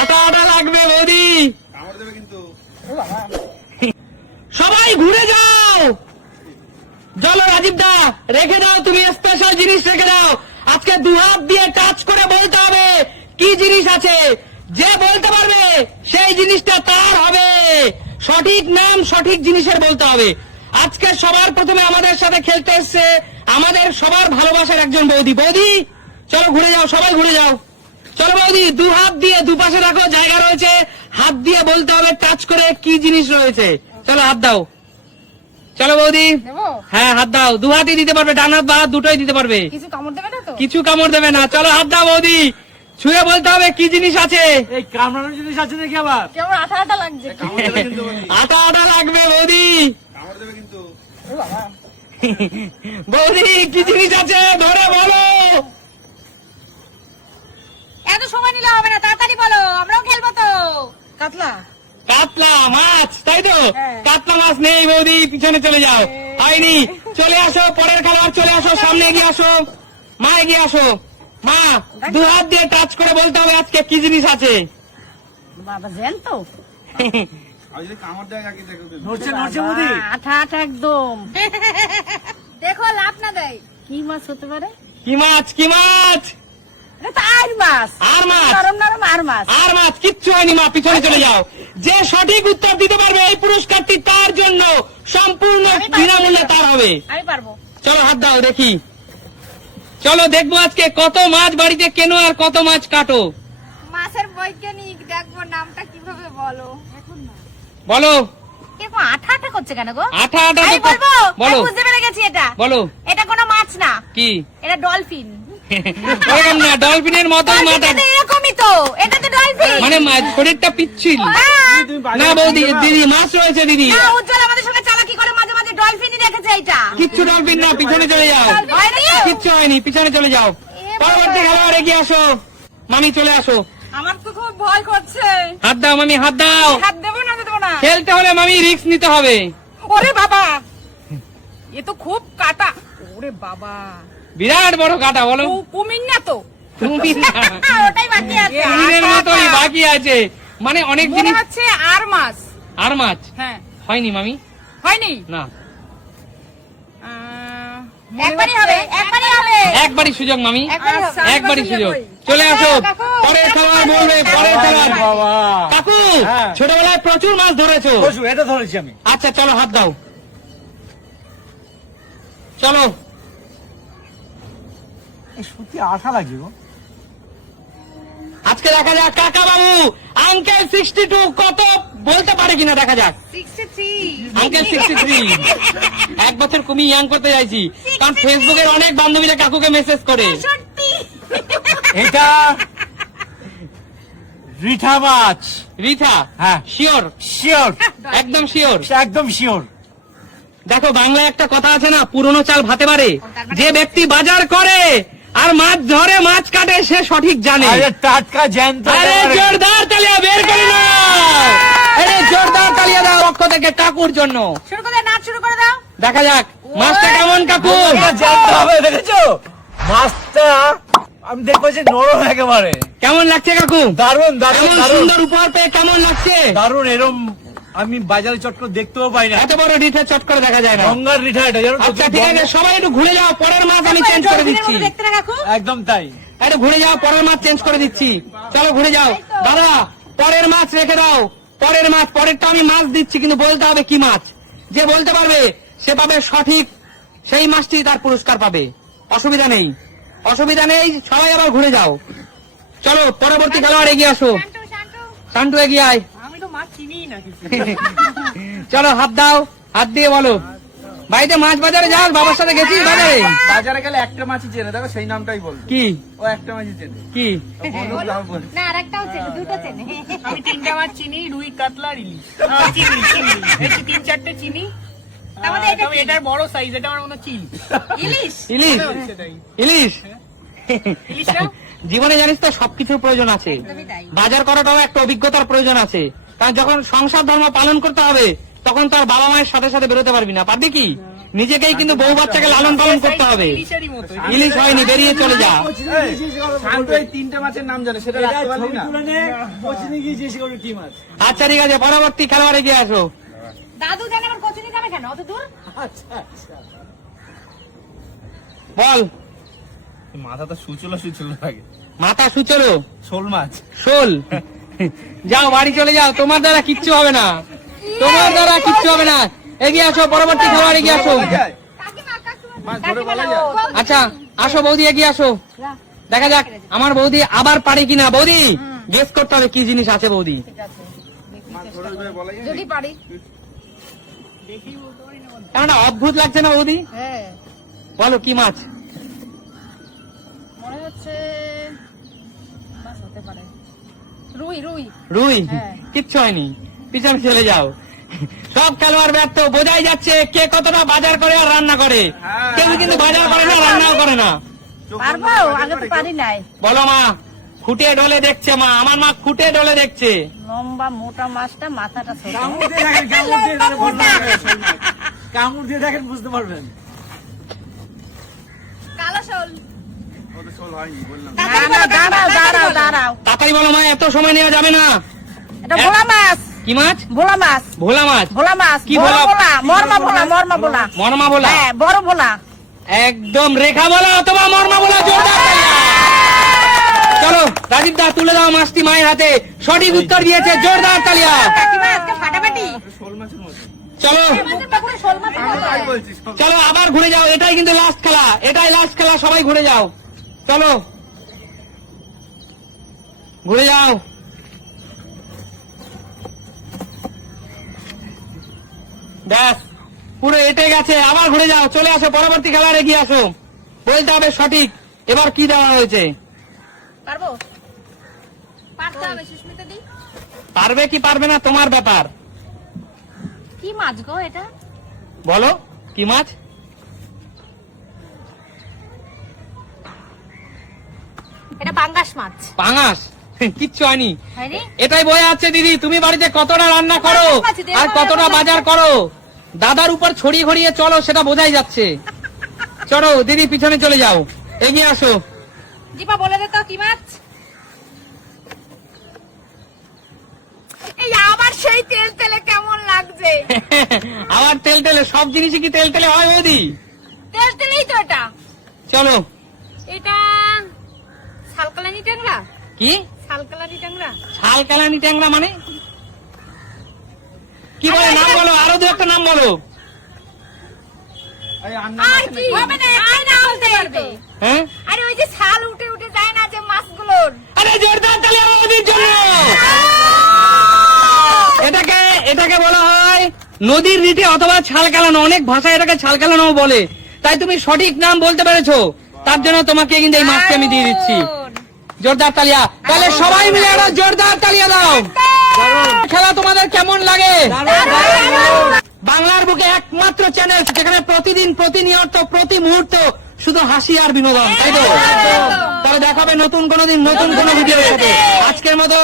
আটা আটা লাগবে বৌদি। সবাই ঘুরে যাও। চলো রাজীব দা, রেখে দাও, তুমি স্পেশাল জিনিস রেখে দাও। আজকে দু হাত দিয়ে টাচ করে বলতে হবে কি জিনিস আছে। যে বলতে পারবে সেই জিনিসটা তার হবে। সঠিক নাম সঠিক জিনিসের বলতে হবে। আজকে সবার প্রথমে আমাদের সাথে খেলতে এসছে আমাদের সবার ভালোবাসার একজন বৌদি। বৌদি চলো ঘুরে যাও, সবাই ঘুরে যাও। চলো বৌদি, দু হাত দিয়ে দুপাশে রাখো, জায়গা রয়েছে, হাত দিয়ে বলতে হবে টাচ করে কি জিনিস রয়েছে। চলো হাত দাও। চলো বৌদি, হ্যাঁ হাত দাও। দু হাতই দিতে পারবে, ডান হাত বা হাত দুটোই দিতে পারবে। কিছু কামড় দেবে না তো? কিছু কামড় দেবে না। চলো হাত দাও বৌদি, ছুঁয়ে বলতে হবে কি জিনিস আছে। এই কামড়ানোর জিনিস আছে নাকি আবার? কেমন আঠা আঠা লাগছে। আটা আটা লাগবে বৌদি। বৌদি কি জিনিস আছে ধরে বলো। এত সময় নিলে হবে না, তাড়াতাড়ি বলো, আমরাও খেলবো তো। কাতলা। কাতলা মাছ, তাই তো? হ্যাঁ। কাতলা মাছ নেই বৌদি, পিছনে চলে যাও। হয়নি, চলে আসো, পরের খেলোয়াড় চলে আসো, সামনে এগিয়ে আসো। মা এগিয়ে আসো। মা দু হাত দিয়ে টাচ করে বলতে হবে আজকে কি জিনিস আছে। বাবা জেন তো নড়ছে নড়ছে বৌদি। আঠা আঠা একদম। দেখো লাভ না দেয়। কি মাছ হতে পারে? কি মাছ? কি মাছ? এটা তো আর মাছ। আর মাছ? নরম নরম আর মাছ। আর মাছ কিচ্ছু হয়নি মা, পিছনে চলে যাও। যে সঠিক উত্তর দিতে পারবে এই পুরস্কারটি তার জন্য, সম্পূর্ণ বিনামূল্যে তার হবে। আমি পারবো। চলো হাত দাও দেখি। চলো দেখবো আজকে কত মাছ বাড়িতে কেনো আর কত মাছ কাটো। মাছের বৈজ্ঞানিক দেখবো নামটা কিভাবে বলো। এখন না বলো। এরকম আঠা আঠা করছে কেন গো? আঠা আঠা আমি বলবো। বলো। আমি বুঝতে পেরে গেছি এটা। বলো। এটা কোনো মাছ না। কি? এটা ডলফিন। ওরকম না, ডলফিনের মতোই মাথা। এটা এরকমই তো। এটা তো ডলফিন। মানে শরীরটা পিচ্ছিল হ্যাঁ। না বৌদি। দিদি মাছ রয়েছে দিদি। না, উজ্জ্বল আমাদের সঙ্গে চালাকি করে মাঝে মাঝে ডলফিনই রেখেছে এটা। কিচ্ছু ডলফিন না, পিছনে চলে যাও। হয়নি? কিচ্ছু হয়নি, পিছনে চলে যাও। পরবর্তী খেলোয়াড় এগিয়ে আসো। মামি চলে আসো। আমার তো খুব ভয় করছে। হাত দাও মামি, হাত দাও। হাত দেবো না দেবো না? খেলতে হলে মামি রিস্ক নিতে হবে। ওরে বাবা, এ তো খুব কাটা। ওরে বাবা, বিরাট বড় কাটা। বলো। কুমির না তো? কুমির না, ওটাই বাকি আছে। কুমিরের মতোই বাকি আছে। মানে অনেক মনে জিনিস। হচ্ছে আর মাছ। আর মাছ? হ্যাঁ। হয়নি মামি, হয়নি? না। একবারই হবে, একবারই হবে। একবারই সুযোগ মামি, আচ্ছা, একবারই সুযোগ। চলে আসো, পরের খেলোয়াড় বলবে। পরের খেলোয়াড় বাবা কাকু, হ্যাঁ। ছোটবেলায় প্রচুর মাছ ধরেছো। বসু, এটা ধরেছি আমি। আচ্ছা চলো হাত দাও। চলো। এই সত্যি আঠা লাগছে গো। আজকে দেখা যাক কাকা বাবু আঙ্কেল 62 কত বলতে পারে কিনা দেখা যাক। 63। আঙ্কেল 63। এক বছর কমিয়ে ইয়াং করতে চাইছি, কারণ ফেসবুকের অনেক বান্ধবীরা কাকুকে মেসেজ করে। এটা রিঠা মাছ। রিঠা? হ্যাঁ। শিওর? শিওর, একদম শিওর? একদম শিওর। দেখো বাংলায় একটা কথা আছে না, পুরনো চাল ভাতে পারে। যে ব্যক্তি বাজার করে আর মাছ ধরে মাছ কাটে সে সঠিক জানে। আরে টাটকা জ্যান্ত। আরে জোরদার তালিয়া বের করে নাও। আরে জোরদার তালিয়া দাও পক্ষ থেকে কাকুর জন্য। শুরু করে দাও, নাচ শুরু করে দাও। দেখা যাক মাছটা কেমন কাকু। জ্যান্ত হবে, দেখেছো মাছটা? আমি দেখবো যে নরম একেবারে। কেমন লাগছে কাকু? দারুন দারুন এমন দারুন সুন্দর উপহার পেয়ে কেমন লাগছে? দারুন। এরম আমি বাজারে চটকর দেখতেও পাই না। এত বড় রিঠা চট করে দেখা যায় না। গঙ্গার রিঠা এটা, জানো তো? আচ্ছা ঠিক আছে, সবাই একটু ঘুরে যাও, পরের মাছ আমি চেঞ্জ করে দিচ্ছি। দেখতে না কাকু? একদম তাই। একটু ঘুরে যাও, পরের মাছ চেঞ্জ করে দিচ্ছি। চলো ঘুরে যাও দাদা, পরের মাছ রেখে দাও। পরের মাছ, পরেরটা আমি মাছ দিচ্ছি, কিন্তু বলতে হবে কি মাছ। যে বলতে পারবে সে পাবে সঠিক, সেই মাছটি তার পুরস্কার পাবে। অসুবিধা নেই, অসুবিধা নেই, সবাই আবার ঘুরে যাও। চলো পরবর্তী খেলোয়াড় এগিয়ে আসো। শান্টু এগিয়ে আয়। আমি তো মাছ চিনি না কিছু। চলো হাত দাও, হাত দিয়ে বলো। বাড়িতে মাছ বাজারে যাস, বাবার সাথে গেছিস বাজারে? বাজারে গেলে একটা মাছই চেনে, দেখো সেই নামটাই বল। কি ও একটা মাছই চেনে। কি? না আরেকটাও চেনে, দুটো চেনে। আমি 3টা মাছ চিনি, রুই, কাতলা, আর ইলিশ। চিনি চিনি, এই 3-4টে চিনি। আমাদের এটা তবে এটার বড় সাইজ, এটা আমার মনে হয় চিল। ইলিশ। ইলিশ? মনে হচ্ছে তাই। ইলিশ? ইলিশটা জীবনে জানিস তো সবকিছুর প্রয়োজন আছে। একদমই তাই। বাজার করাটাও একটা অভিজ্ঞতার প্রয়োজন আছে। কারণ যখন সংসার ধর্ম পালন করতে হবে তখন তার বাবা মায়ের সাথে সাথে বেরোতে পারবি না। পারবি কি? নিজেকেই কিন্তু বউ বাচ্চাকে লালন পালন করতে হবে। ইলিশেরই মতো। ইলিশ হয়নি, বেরিয়ে চলে যা। শান্ত এই তিনটে মাছের নাম জানে সেটা রাখতে পারলি না। আচ্ছা ঠিক আছে, পরবর্তী খেলোয়াড়ে গিয়ে আসো। দাদু জানে আমার কোচিং যাবে কেন অত দূর? বল। মাথা তো সুচলো লাগে। মাথা সুচলো, শোল মাছ। শোল। যাও বাড়ি চলে যাও, তোমার দ্বারা কিচ্ছু হবে না, তোমার দ্বারা কিচ্ছু হবে না। এগিয়ে আসো, পরবর্তী খেলোয়াড় এগিয়ে আসো। মাছ ধরে বলা যায়। আচ্ছা আসো বৌদি, এগিয়ে আসো, দেখা যাক আমার বৌদি আবার পারে কিনা। বৌদি গেস করতে হবে কি জিনিস আছে বৌদি। মাছ ধরে বলা যায়। যদি পারি। কেননা অদ্ভুত লাগছে না বৌদি? হ্যাঁ বলো কি মাছ? মনে হচ্ছে মাছ হতে পারে। রুই রুই। রুই? হ্যাঁ। কিচ্ছু হয়নি, পিছনে চলে যাও। সব খেলোয়াড় ব্যর্থ, বোঝাই যাচ্ছে কে কতটা বাজার করে আর রান্না করে। কেউ কিন্তু বাজার করে না, রান্নাও করে না। পারবো, আগে তো পারি নাই। বলো মা, খুঁটে ডলে দেখছে মা, আমার মা খুঁটে ডলে দেখছে। লম্বা মোটা মাছটা, মাথাটা ছোট। কামড় দিয়ে দেখেন বুঝতে পারবেন। কালো শোল। ও তো শোল হয়নি বললাম। না না, দাঁড়াও দাঁড়াও দাঁড়াও। তাড়াতাড়ি বলো মা, এত সময় নেওয়া যাবে না। এটা ভোলা মাছ। কি মাছ? ভোলা মাছ। ভোলা মাছ? ভোলা মাছ। কি বড় ভোলা? ভোলা, মরমা ভোলা, মরমা ভোলা। মরমা ভোলা? হ্যাঁ, বড় ভোলা। একদম রেখা বলা অথবা মরমা বলা, জোরদার তালিয়া। চলো রাজীব দা, তুলে দাও মাছটি মায়ের হাতে। সঠিক উত্তর দিয়েছে, জোরদার তালিয়া। কাকিমা আজকে ফাটাফাটি। শোল মাছের মতো। চলো মাছের পাকুড়ে শোল মাছ আমি তাই বলছি। শোল। চলো আবার ঘুরে যাও, এটাই কিন্তু লাস্ট খেলা, এটাই লাস্ট খেলা, সবাই ঘুরে যাও। চলো ঘুরে যাও। ব্যাস পুরো এটে গেছে, আবার ঘুরে যাও, চলে আসো, পরবর্তী খেলার এগিয়ে আসো। বলতে হবে সঠিক এবার কি দেওয়া হয়েছে। পারবো? পারতে হবে সুস্মিতা দি। পারবে কি পারবে না তোমার ব্যাপার। কি মাছ গো এটা? বলো কি মাছ? এটা পাঙ্গাস মাছ। পাঙাশ? কিচ্ছু হয়নি, হয়নি? এটাই বয়ে আছে দিদি। তুমি বাড়িতে কতটা রান্না করো আর কতটা বাজার করো, দাদার উপর ছড়িয়ে ঘড়িয়ে চলো, সেটা বোঝাই যাচ্ছে। চলো দিদি, পিছনে চলে যাও, এগিয়ে আসো। দীপা বলে দে তো কি মাছ? এই আবার সেই তেল তেলে কেমন লাগছে? আবার তেল তেলে? সব জিনিসই কি তেল তেলে হয় বৌদি? তেল তেলেই তো এটা। চলো। এটা শালকালানি ট্যাংরা। কি শালকালানি ট্যাংরা? শাল কালানি ট্যাংরা মানে কি বলে? নাম বলো, আরো দু একটা নাম বলো। এই আন্না আর মাছ কি নাকি? হবে না, একটাই নাম বলতে পারবে। হ্যাঁ, আরে ওই যে ছাল উঠে উঠে যায় না যে মাছগুলোর। আরে জোরদার তালিয়া বৌদির জন্য। এটাকে বলা হয় নদীর রিটে অথবা ছাল কালানো, অনেক ভাষায় এটাকে ছাল কালানো বলে। তাই তুমি সঠিক নাম বলতে পেরেছো, তার জন্য তোমাকে কিন্তু এই মাছটি আমি দিয়ে দিচ্ছি। জোরদার তালিয়া। তাহলে সবাই মিলে একটা জোরদার তালিয়া দাও। খেলা তোমাদের কেমন লাগে? বাংলার বুকে একমাত্র চ্যানেল যেখানে প্রতিদিন, প্রতিনিয়ত, প্রতি মুহূর্ত শুধু হাসি আর বিনোদন, তাই তো? তাহলে দেখাবে নতুন কোনো দিন, নতুন কোনো ভিডিওর সাথে। আজকের মতো